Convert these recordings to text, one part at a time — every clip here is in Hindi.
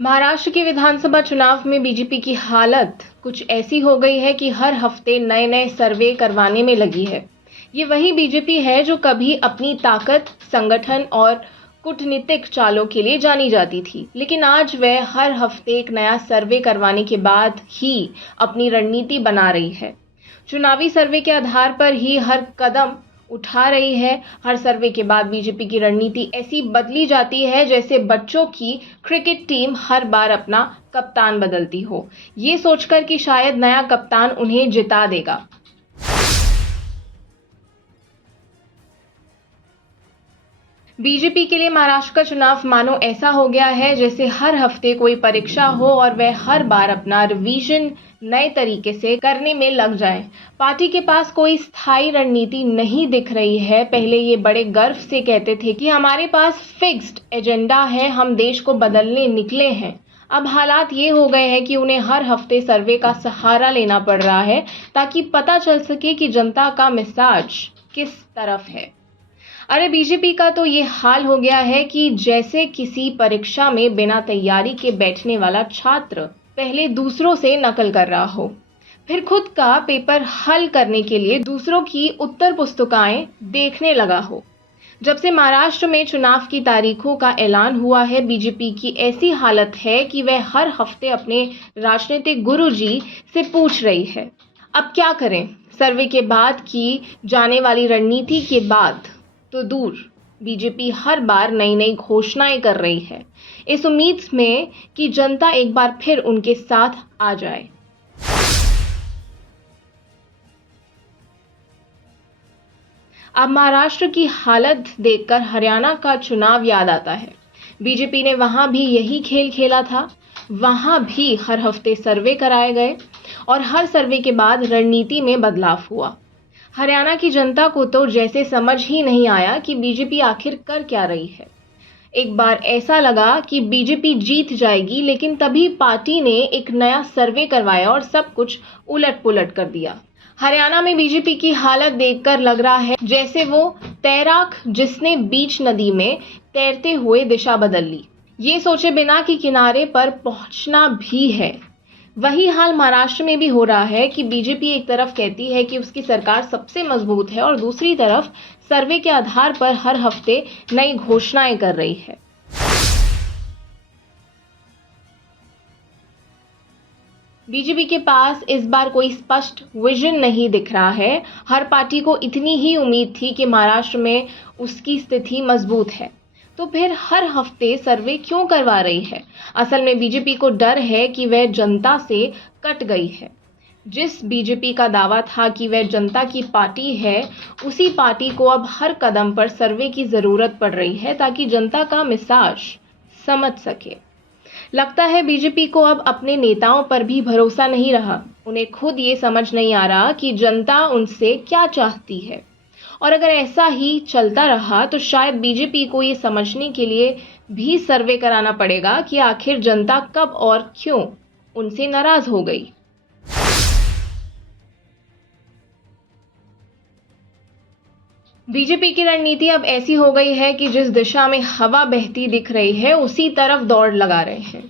महाराष्ट्र के विधानसभा चुनाव में बीजेपी की हालत कुछ ऐसी हो गई है कि हर हफ्ते नए नए सर्वे करवाने में लगी है। ये वही बीजेपी है जो कभी अपनी ताकत, संगठन और कूटनीतिक चालों के लिए जानी जाती थी, लेकिन आज वह हर हफ्ते एक नया सर्वे करवाने के बाद ही अपनी रणनीति बना रही है। चुनावी सर्वे के आधार पर ही हर कदम उठा रही है। हर सर्वे के बाद बीजेपी की रणनीति ऐसी बदली जाती है जैसे बच्चों की क्रिकेट टीम हर बार अपना कप्तान बदलती हो, ये सोचकर कि शायद नया कप्तान उन्हें जिता देगा। बीजेपी के लिए महाराष्ट्र का चुनाव मानो ऐसा हो गया है जैसे हर हफ्ते कोई परीक्षा हो और वह हर बार अपना रिवीजन नए तरीके से करने में लग जाए। पार्टी के पास कोई स्थायी रणनीति नहीं दिख रही है। पहले ये बड़े गर्व से कहते थे कि हमारे पास फिक्स्ड एजेंडा है, हम देश को बदलने निकले हैं। अब हालात ये हो गए हैं कि उन्हें हर हफ्ते सर्वे का सहारा लेना पड़ रहा है ताकि पता चल सके कि जनता का मिजाज किस तरफ है। अरे बीजेपी का तो ये हाल हो गया है कि जैसे किसी परीक्षा में बिना तैयारी के बैठने वाला छात्र पहले दूसरों से नकल कर रहा हो, फिर खुद का पेपर हल करने के लिए दूसरों की उत्तर पुस्तिकाएं देखने लगा हो। जब से महाराष्ट्र में चुनाव की तारीखों का ऐलान हुआ है, बीजेपी की ऐसी हालत है कि वह हर हफ्ते अपने राजनीतिक गुरुजी से पूछ रही है, अब क्या करें। सर्वे के बाद की जाने वाली रणनीति के बाद तो दूर, बीजेपी हर बार नई नई घोषणाएं कर रही है, इस उम्मीद में कि जनता एक बार फिर उनके साथ आ जाए। अब महाराष्ट्र की हालत देखकर हरियाणा का चुनाव याद आता है। बीजेपी ने वहां भी यही खेल खेला था। वहां भी हर हफ्ते सर्वे कराए गए और हर सर्वे के बाद रणनीति में बदलाव हुआ। हरियाणा की जनता को तो जैसे समझ ही नहीं आया कि बीजेपी आखिर कर क्या रही है। एक बार ऐसा लगा कि बीजेपी जीत जाएगी, लेकिन तभी पार्टी ने एक नया सर्वे करवाया और सब कुछ उलट-पुलट कर दिया। हरियाणा में बीजेपी की हालत देखकर लग रहा है जैसे वो तैराक जिसने बीच नदी में तैरते हुए दिशा बदल ली, ये सोचे बिना कि किनारे पर पहुंचना भी है। वही हाल महाराष्ट्र में भी हो रहा है कि बीजेपी एक तरफ कहती है कि उसकी सरकार सबसे मजबूत है और दूसरी तरफ सर्वे के आधार पर हर हफ्ते नई घोषणाएं कर रही है। बीजेपी के पास इस बार कोई स्पष्ट विजन नहीं दिख रहा है। हर पार्टी को इतनी ही उम्मीद थी कि महाराष्ट्र में उसकी स्थिति मजबूत है, तो फिर हर हफ्ते सर्वे क्यों करवा रही है। असल में बीजेपी को डर है कि वह जनता से कट गई है। जिस बीजेपी का दावा था कि वह जनता की पार्टी है, उसी पार्टी को अब हर कदम पर सर्वे की जरूरत पड़ रही है ताकि जनता का मिजाज समझ सके। लगता है बीजेपी को अब अपने नेताओं पर भी भरोसा नहीं रहा। उन्हें खुद ये समझ नहीं आ रहा कि जनता उनसे क्या चाहती है, और अगर ऐसा ही चलता रहा तो शायद बीजेपी को ये समझने के लिए भी सर्वे कराना पड़ेगा कि आखिर जनता कब और क्यों उनसे नाराज हो गई। बीजेपी की रणनीति अब ऐसी हो गई है कि जिस दिशा में हवा बहती दिख रही है उसी तरफ दौड़ लगा रहे हैं।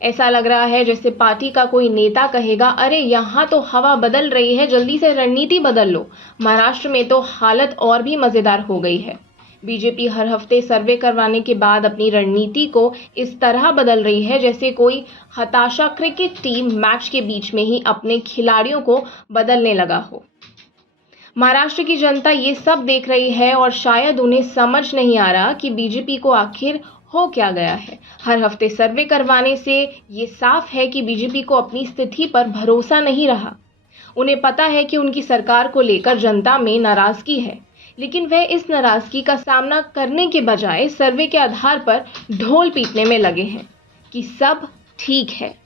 ऐसा लग रहा है जैसे पार्टी का कोई नेता कहेगा, अरे यहाँ तो हवा बदल रही है, जल्दी से रणनीति बदल लो। महाराष्ट्र में तो हालत और भी मजेदार हो गई है। बीजेपी हर हफ्ते सर्वे करवाने के बाद अपनी रणनीति को इस तरह बदल रही है जैसे कोई हताशा क्रिकेट टीम मैच के बीच में ही अपने खिलाड़ियों को बदलने लगा हो। महाराष्ट्र की जनता ये सब देख रही है और शायद उन्हें समझ नहीं आ रहा कि बीजेपी को आखिर हो क्या गया है। हर हफ्ते सर्वे करवाने से ये साफ है कि बीजेपी को अपनी स्थिति पर भरोसा नहीं रहा। उन्हें पता है कि उनकी सरकार को लेकर जनता में नाराजगी है, लेकिन वह इस नाराजगी का सामना करने के बजाय सर्वे के आधार पर ढोल पीटने में लगे हैं कि सब ठीक है।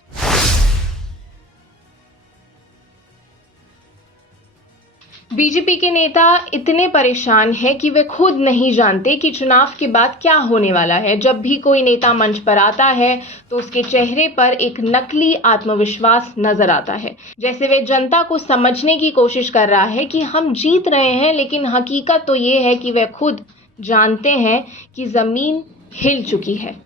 बीजेपी के नेता इतने परेशान हैं कि वे खुद नहीं जानते कि चुनाव के बाद क्या होने वाला है। जब भी कोई नेता मंच पर आता है तो उसके चेहरे पर एक नकली आत्मविश्वास नजर आता है, जैसे वे जनता को समझने की कोशिश कर रहा है कि हम जीत रहे हैं, लेकिन हकीकत तो ये है कि वे खुद जानते हैं कि जमीन हिल चुकी है।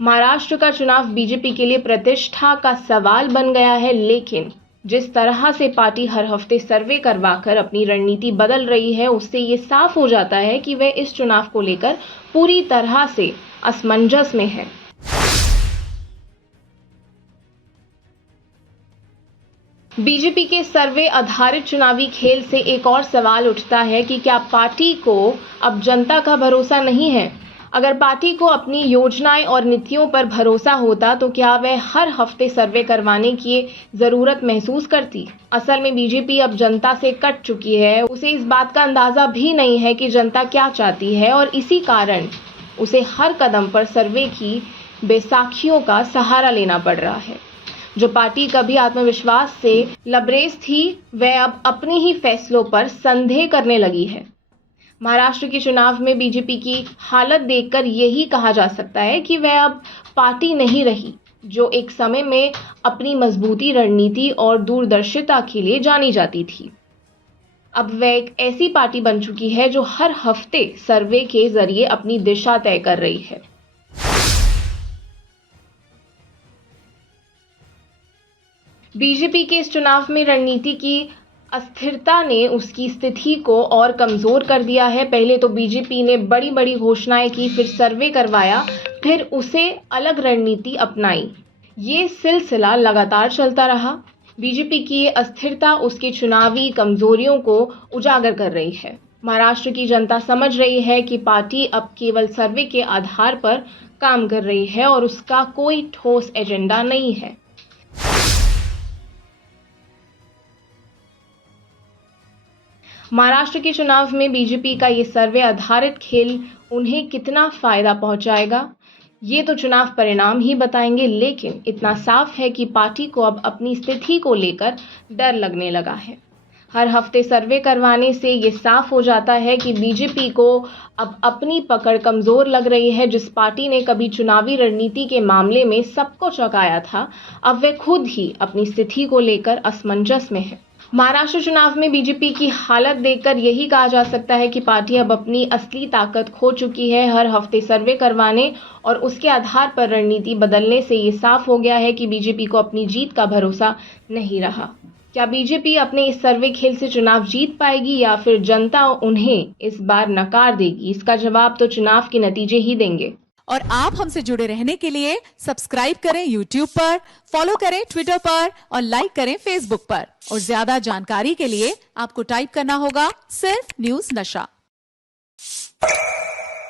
महाराष्ट्र का चुनाव बीजेपी के लिए प्रतिष्ठा का सवाल बन गया है, लेकिन जिस तरह से पार्टी हर हफ्ते सर्वे करवाकर अपनी रणनीति बदल रही है, उससे ये साफ हो जाता है कि वह इस चुनाव को लेकर पूरी तरह से असमंजस में है। बीजेपी के सर्वे आधारित चुनावी खेल से एक और सवाल उठता है कि क्या पार्टी को अब जनता का भरोसा नहीं है? अगर पार्टी को अपनी योजनाएं और नीतियों पर भरोसा होता तो क्या वह हर हफ्ते सर्वे करवाने की जरूरत महसूस करती? असल में बीजेपी अब जनता से कट चुकी है। उसे इस बात का अंदाजा भी नहीं है कि जनता क्या चाहती है और इसी कारण उसे हर कदम पर सर्वे की बैसाखियों का सहारा लेना पड़ रहा है। जो पार्टी कभी आत्मविश्वास से लबरेज थी, वह अब अपने ही फैसलों पर संदेह करने लगी है। महाराष्ट्र के चुनाव में बीजेपी की हालत देखकर यही कहा जा सकता है कि वह अब पार्टी नहीं रही जो एक समय में अपनी मजबूती, रणनीति और दूरदर्शिता के लिए जानी जाती थी। अब वह एक ऐसी पार्टी बन चुकी है जो हर हफ्ते सर्वे के जरिए अपनी दिशा तय कर रही है। बीजेपी के इस चुनाव में रणनीति की अस्थिरता ने उसकी स्थिति को और कमजोर कर दिया है। पहले तो बीजेपी ने बड़ी बड़ी घोषणाएं की, फिर सर्वे करवाया, फिर उसे अलग रणनीति अपनाई। ये सिलसिला लगातार चलता रहा। बीजेपी की ये अस्थिरता उसके चुनावी कमजोरियों को उजागर कर रही है। महाराष्ट्र की जनता समझ रही है कि पार्टी अब केवल सर्वे के आधार पर काम कर रही है और उसका कोई ठोस एजेंडा नहीं है। महाराष्ट्र के चुनाव में बीजेपी का ये सर्वे आधारित खेल उन्हें कितना फायदा पहुंचाएगा, ये तो चुनाव परिणाम ही बताएंगे। लेकिन इतना साफ है कि पार्टी को अब अपनी स्थिति को लेकर डर लगने लगा है। हर हफ्ते सर्वे करवाने से ये साफ हो जाता है कि बीजेपी को अब अपनी पकड़ कमजोर लग रही है। जिस पार्टी ने कभी चुनावी रणनीति के मामले में सबको चौंकाया था, अब वह खुद ही अपनी स्थिति को लेकर असमंजस में है। महाराष्ट्र चुनाव में बीजेपी की हालत देखकर यही कहा जा सकता है कि पार्टी अब अपनी असली ताकत खो चुकी है। हर हफ्ते सर्वे करवाने और उसके आधार पर रणनीति बदलने से ये साफ हो गया है कि बीजेपी को अपनी जीत का भरोसा नहीं रहा। क्या बीजेपी अपने इस सर्वे खेल से चुनाव जीत पाएगी या फिर जनता उन्हें इस बार नकार देगी? इसका जवाब तो चुनाव के नतीजे ही देंगे। और आप हमसे जुड़े रहने के लिए सब्सक्राइब करें YouTube पर, फॉलो करें Twitter पर और लाइक करें Facebook पर। और ज्यादा जानकारी के लिए आपको टाइप करना होगा सिर्फ न्यूज़ नशा।